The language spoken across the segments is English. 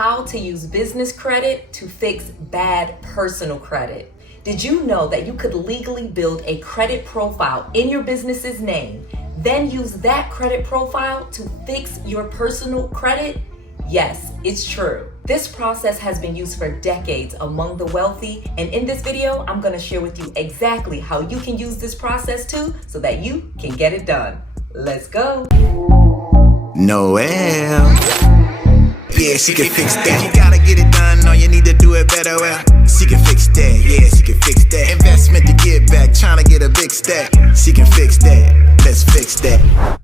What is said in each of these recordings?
how to use business credit to fix bad personal credit. Did you know that you could legally build a credit profile in your business's name, then use that credit profile to fix your personal credit? Yes, it's true. This process has been used for decades among the wealthy, and in this video, I'm going to share with you exactly how you can use this process too so that you can get it done. Let's go. Noel. Yeah, she can fix that. You gotta get it done, no, you need to do it better. Well, she can fix that. Yeah, she can fix that. Investment to get back, trying to get a big stack. She can fix that. Let's fix that.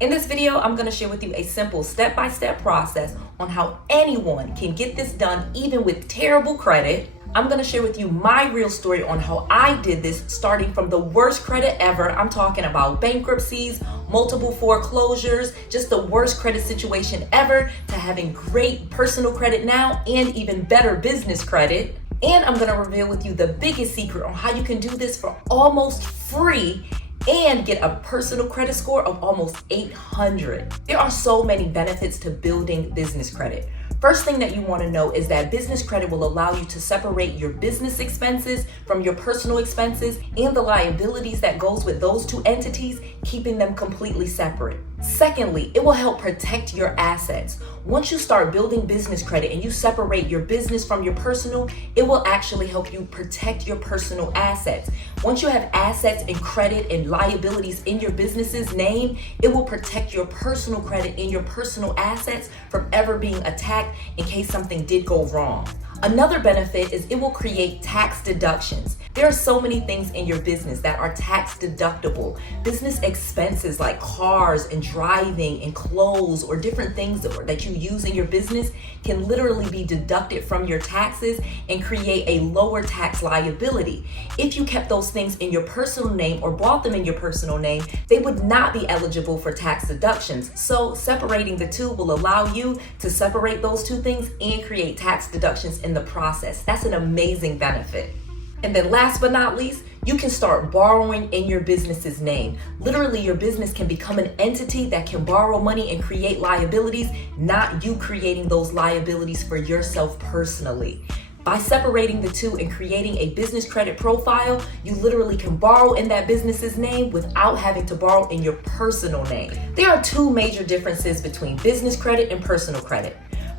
In this video, I'm going to share with you a simple step-by-step process on how anyone can get this done even with terrible credit. I'm going to share with you my real story on how I did this, starting from the worst credit ever. I'm talking about bankruptcies, multiple foreclosures, just the worst credit situation ever, to having great personal credit now and even better business credit. And I'm going to reveal with you the biggest secret on how you can do this for almost free and get a personal credit score of almost 800. There are so many benefits to building business credit. First thing that you want to know is that business credit will allow you to separate your business expenses from your personal expenses and the liabilities that goes with those two entities, keeping them completely separate. Secondly, it will help protect your assets. Once you start building business credit and you separate your business from your personal, it will actually help you protect your personal assets. Once you have assets and credit and liabilities in your business's name, it will protect your personal credit and your personal assets from ever being attacked in case something did go wrong. Another benefit is it will create tax deductions. There are so many things in your business that are tax deductible. Business expenses like cars and driving and clothes or different things that you use in your business can literally be deducted from your taxes and create a lower tax liability. If you kept those things in your personal name or bought them in your personal name, they would not be eligible for tax deductions. So separating the two will allow you to separate those two things and create tax deductions in the process. That's an amazing benefit. And then last but not least, you can start borrowing in your business's name. Literally, your business can become an entity that can borrow money and create liabilities, not you creating those liabilities for yourself personally. By separating the two and creating a business credit profile, you literally can borrow in that business's name without having to borrow in your personal name. There are two major differences between business credit and personal credit.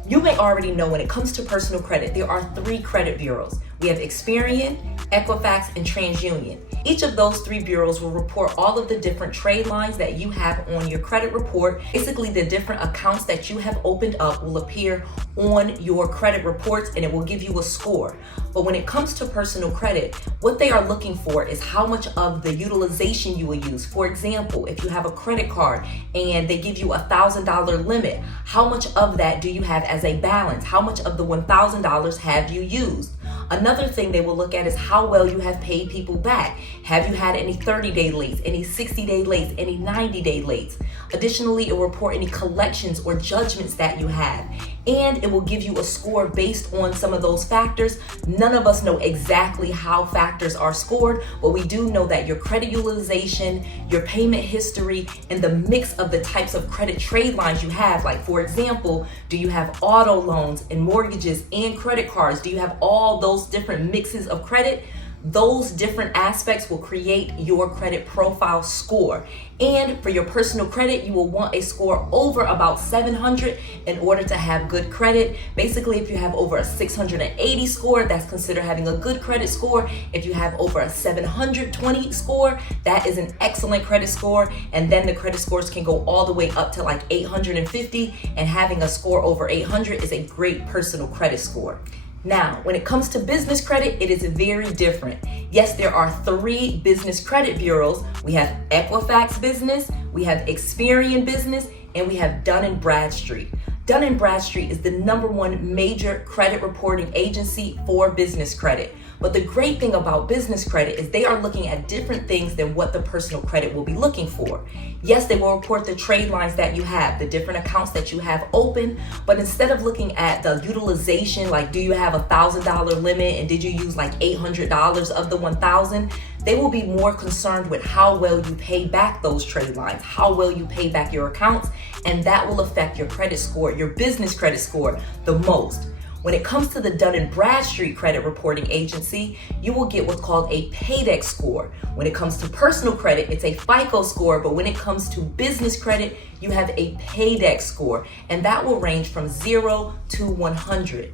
You may already know when it comes to personal credit, there are three credit bureaus. We have Experian, Equifax, and TransUnion. Each of those three bureaus will report all of the different trade lines that you have on your credit report. Basically, the different accounts that you have opened up will appear on your credit reports and it will give you a score. But when it comes to personal credit, what they are looking for is how much of the utilization you will use. For example, if you have a credit card and they give you a $1,000 limit, how much of that do you have as a balance? How much of the $1,000 have you used? Another thing they will look at is how well you have paid people back. Have you had any 30-day lates, any 60-day lates, any 90-day lates? Additionally, it will report any collections or judgments that you have. And it will give you a score based on some of those factors. None of us know exactly how factors are scored, but we do know that your credit utilization, your payment history, and the mix of the types of credit trade lines you have, like for example, do you have auto loans and mortgages and credit cards? Do you have all those different mixes of credit? Those different aspects will create your credit profile score. And for your personal credit, you will want a score over about 700 in order to have good credit. Basically, if you have over a 680 score, that's considered having a good credit score. If you have over a 720 score, that is an excellent credit score. And then the credit scores can go all the way up to like 850, and having a score over 800 is a great personal credit score. Now, when it comes to business credit, it is very different. Yes, there are three business credit bureaus. We have Equifax Business, we have Experian Business, and we have Dun & Bradstreet. Dun & Bradstreet is the #1 major credit reporting agency for business credit. But the great thing about business credit is they are looking at different things than what the personal credit will be looking for. Yes, they will report the trade lines that you have, the different accounts that you have open, but instead of looking at the utilization, like do you have a $1,000 limit and did you use like $800 of the $1,000, They will be more concerned with how well you pay back those trade lines, how well you pay back your accounts, and that will affect your credit score, your business credit score, the most. When it comes to the Dun & Bradstreet credit reporting agency, you will get what's called a paydex score. When it comes to personal credit, it's a FICO score, but when it comes to business credit, you have a paydex score, and that will range from 0 to 100.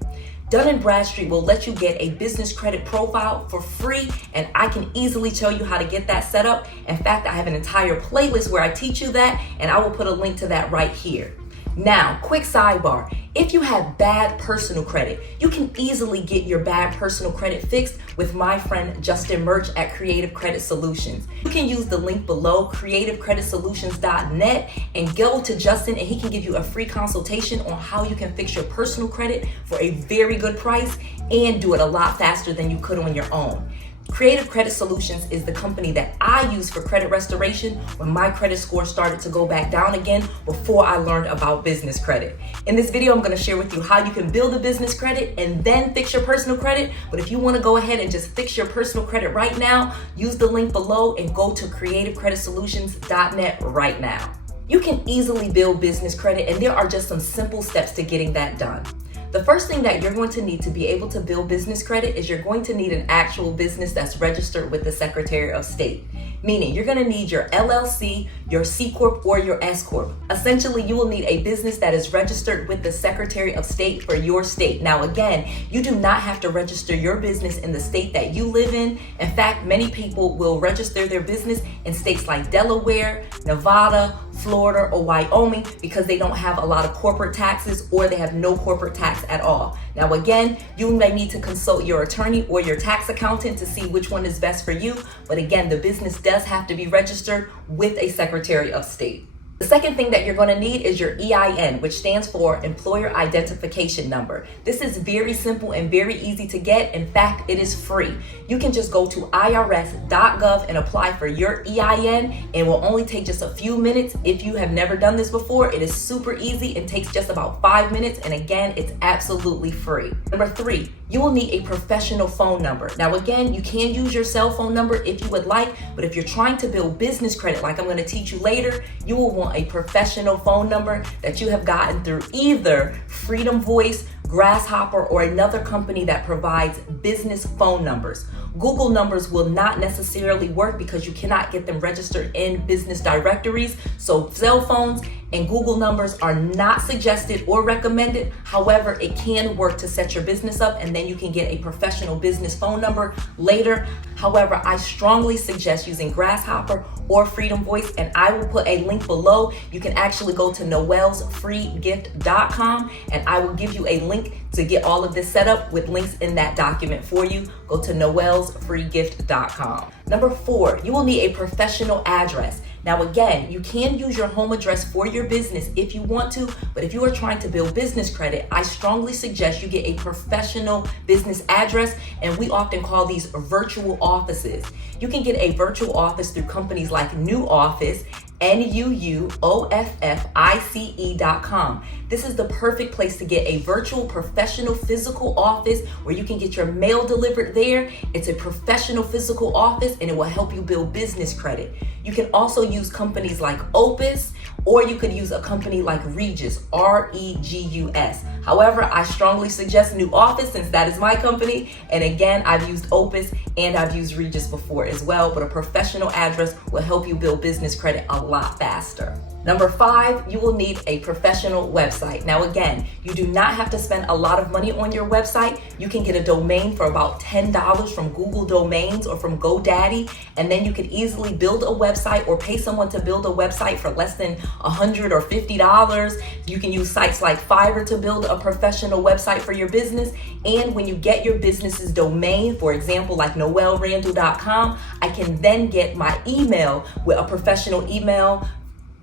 Dun & Bradstreet will let you get a business credit profile for free, and I can easily tell you how to get that set up. In fact, I have an entire playlist where I teach you that, and I will put a link to that right here. Now, quick sidebar. If you have bad personal credit, you can easily get your bad personal credit fixed with my friend Justin Murch at Creative Credit Solutions. You can use the link below, creativecreditsolutions.net, and go to Justin and he can give you a free consultation on how you can fix your personal credit for a very good price and do it a lot faster than you could on your own. Creative Credit Solutions is the company that I use for credit restoration when my credit score started to go back down again before I learned about business credit. In this video, I'm going to share with you how you can build a business credit and then fix your personal credit. But if you want to go ahead and just fix your personal credit right now, use the link below and go to creativecreditsolutions.net right now. You can easily build business credit, and there are just some simple steps to getting that done. The first thing that you're going to need to be able to build business credit is you're going to need an actual business that's registered with the Secretary of State. Meaning you're going to need your LLC, your C Corp, or your S Corp. Essentially, you will need a business that is registered with the Secretary of State for your state. Now, again, you do not have to register your business in the state that you live in. In fact, many people will register their business in states like Delaware, Nevada, Florida, or Wyoming because they don't have a lot of corporate taxes or they have no corporate tax at all. Now, again, you may need to consult your attorney or your tax accountant to see which one is best for you. But again, the business does have to be registered with a Secretary of State. The second thing that you're going to need is your EIN, which stands for Employer Identification Number. This is very simple and very easy to get. In fact, it is free. You can just go to irs.gov and apply for your EIN. It will only take just a few minutes. If you have never done this before, it is super easy and takes just about 5 minutes. And again, it's absolutely free. Number 3, you will need a professional phone number. Now, again, you can use your cell phone number if you would like, but if you're trying to build business credit, like I'm going to teach you later, you will want a professional phone number that you have gotten through either Freedom Voice, Grasshopper, or another company that provides business phone numbers. Google numbers will not necessarily work because you cannot get them registered in business directories. So cell phones and Google numbers are not suggested or recommended. However, it can work to set your business up and then you can get a professional business phone number later. However, I strongly suggest using Grasshopper or Freedom Voice, and I will put a link below. You can actually go to noelsfreegift.com and I will give you a link to get all of this set up with links in that document for you. Go to noelsfreegift.com. Number 4, you will need a professional address. Now, again, you can use your home address for your business if you want to, but if you are trying to build business credit, I strongly suggest you get a professional business address, and we often call these virtual offices. You can get a virtual office through companies like New Office, NUUOFFICE.com. This is the perfect place to get a virtual professional physical office where you can get your mail delivered there. It's a professional physical office and it will help you build business credit. You can also use companies like Opus, or you could use a company like Regus, REGUS. However, I strongly suggest New Office since that is my company. And again, I've used Opus and I've used Regus before as well, but a professional address will help you build business credit a lot faster. Number 5, you will need a professional website. Now, again, you do not have to spend a lot of money on your website. You can get a domain for about $10 from Google Domains or from GoDaddy, and then you can easily build a website or pay someone to build a website for less than $100 or $50. You can use sites like Fiverr to build a professional website for your business. And when you get your business's domain, for example, like noelrandall.com, I can then get my email with a professional email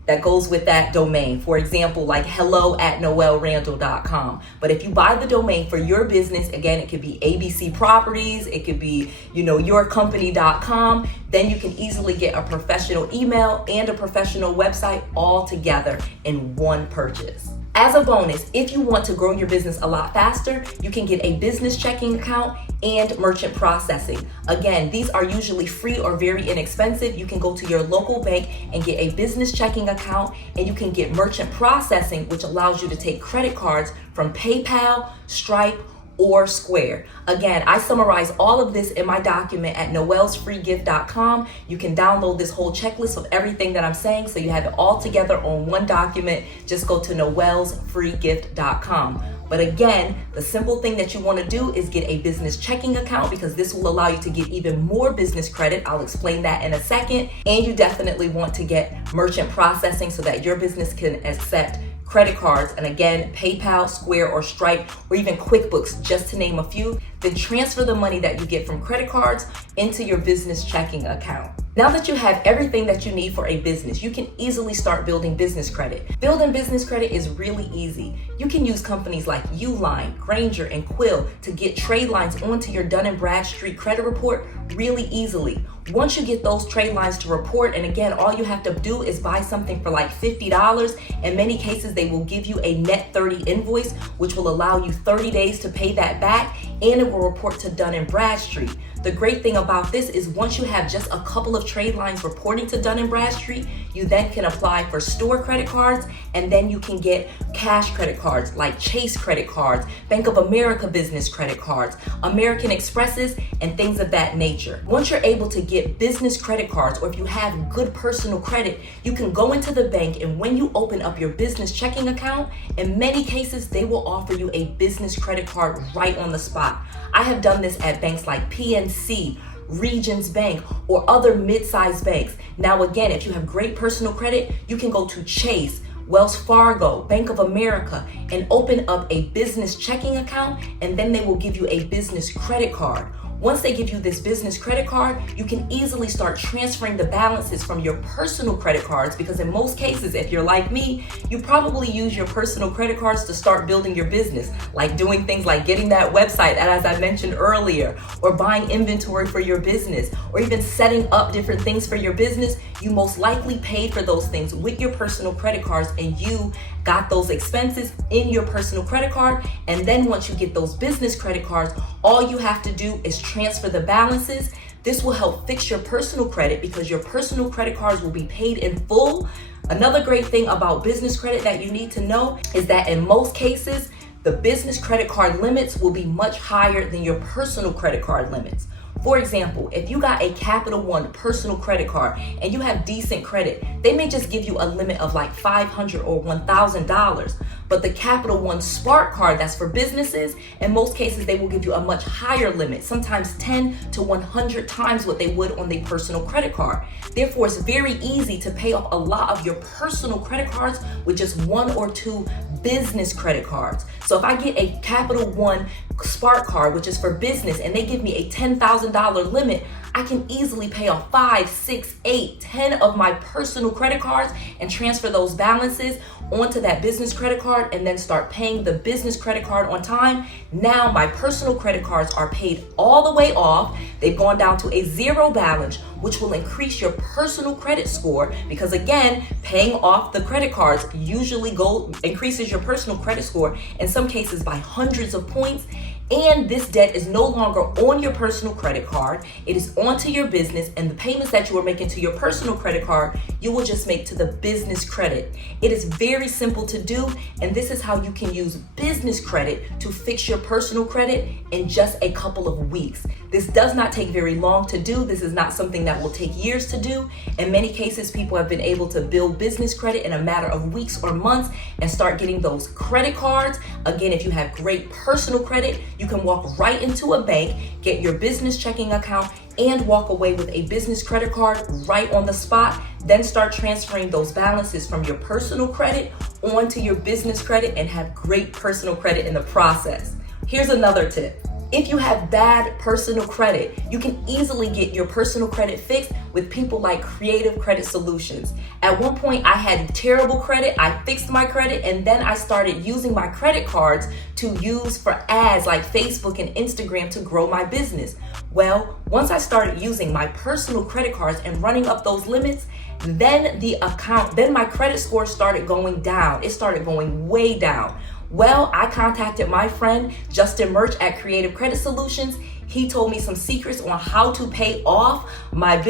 that goes with that domain. For example, like hello@noelrandall.com. But if you buy the domain for your business, again, it could be ABC Properties, it could be, yourcompany.com, then you can easily get a professional email and a professional website all together in one purchase. As a bonus, if you want to grow your business a lot faster, you can get a business checking account and merchant processing. Again, these are usually free or very inexpensive. You can go to your local bank and get a business checking account, and you can get merchant processing, which allows you to take credit cards from PayPal, Stripe, or Square. Again, I summarize all of this in my document at noelsfreegift.com. You can download this whole checklist of everything that I'm saying, so you have it all together on one document. Just go to noelsfreegift.com. But again, the simple thing that you want to do is get a business checking account, because this will allow you to get even more business credit. I'll explain that in a second. And you definitely want to get merchant processing so that your business can accept credit cards, and again, PayPal, Square, or Stripe, or even QuickBooks, just to name a few. Then transfer the money that you get from credit cards into your business checking account. Now that you have everything that you need for a business, you can easily start building business credit. Building business credit is really easy. You can use companies like Uline, Granger, and Quill to get trade lines onto your Dun & Bradstreet credit report really easily. Once you get those trade lines to report, and again, all you have to do is buy something for like $50. In many cases, they will give you a net 30 invoice, which will allow you 30 days to pay that back, and it will report to Dun & Bradstreet. The great thing about this is once you have just a couple of trade lines reporting to Dun & Bradstreet, you then can apply for store credit cards, and then you can get cash credit cards like Chase credit cards, Bank of America business credit cards, American Expresses, and things of that nature. Once you're able to get business credit cards, or if you have good personal credit, you can go into the bank, and when you open up your business checking account, in many cases, they will offer you a business credit card right on the spot. I have done this at banks like PNC, Regions Bank, or other mid-sized banks. Now again, if you have great personal credit, you can go to Chase, Wells Fargo, Bank of America, and open up a business checking account, and then they will give you a business credit card. Once they give you this business credit card, you can easily start transferring the balances from your personal credit cards, because in most cases, if you're like me, you probably use your personal credit cards to start building your business, like doing things like getting that website, as I mentioned earlier, or buying inventory for your business, or even setting up different things for your business. You most likely paid for those things with your personal credit cards, and you got those expenses in your personal credit card. And then once you get those business credit cards, all you have to do is transfer the balances. This will help fix your personal credit, because your personal credit cards will be paid in full. Another great thing about business credit that you need to know is that in most cases, the business credit card limits will be much higher than your personal credit card limits. For example, if you got a Capital One personal credit card and you have decent credit, they may just give you a limit of like $500 or $1,000. But the Capital One Spark card, that's for businesses, in most cases they will give you a much higher limit, sometimes 10 to 100 times what they would on the personal credit card. Therefore, it's very easy to pay off a lot of your personal credit cards with just 1 or 2 business credit cards. So if I get a Capital One Spark card, which is for business, and they give me a $10,000 limit, I can easily pay off 5, 6, 8, 10 of my personal credit cards and transfer those balances onto that business credit card, and then start paying the business credit card on time. Now my personal credit cards are paid all the way off. They've gone down to a 0 balance, which will increase your personal credit score, because again, paying off the credit cards usually increases your personal credit score, in some cases by hundreds of points. And this debt is no longer on your personal credit card. It is onto your business, and the payments that you are making to your personal credit card, you will just make to the business credit. It is very simple to do, and this is how you can use business credit to fix your personal credit in just a couple of weeks. This does not take very long to do. This is not something that will take years to do. In many cases, people have been able to build business credit in a matter of weeks or months and start getting those credit cards. Again, if you have great personal credit, you can walk right into a bank, get your business checking account, and walk away with a business credit card right on the spot. Then start transferring those balances from your personal credit onto your business credit and have great personal credit in the process. Here's another tip. If you have bad personal credit, you can easily get your personal credit fixed with people like Creative Credit Solutions. At one point, I had terrible credit. I fixed my credit, and then I started using my credit cards to use for ads like Facebook and Instagram to grow my business. Well, once I started using my personal credit cards and running up those limits, Then my credit score started going down. It started going way down. Well, I contacted my friend Justin Murch at Creative Credit Solutions. He told me some secrets on how to pay off my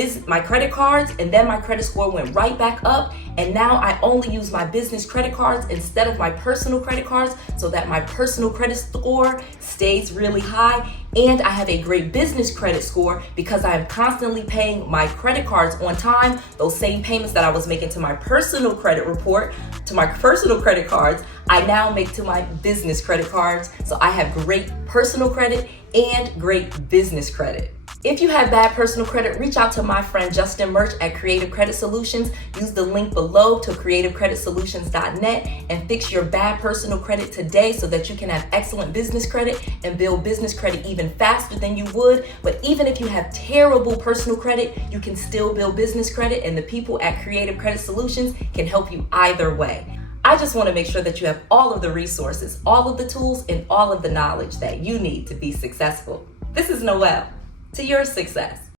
credit cards, and then my credit score went right back up. And now I only use my business credit cards instead of my personal credit cards, so that my personal credit score stays really high. And I have a great business credit score because I am constantly paying my credit cards on time. Those same payments that I was making to my personal credit report, to my personal credit cards, I now make to my business credit cards. So I have great personal credit and great business credit. If you have bad personal credit, reach out to my friend Justin Murch at Creative Credit Solutions. Use the link below to �creativecreditsolutions.net and fix your bad personal credit today so that you can have excellent business credit and build business credit even faster than you would. But even if you have terrible personal credit, you can still build business credit, and the people at Creative Credit Solutions can help you either way. I just want to make sure that you have all of the resources, all of the tools, and all of the knowledge that you need to be successful. This is Noelle. To your success.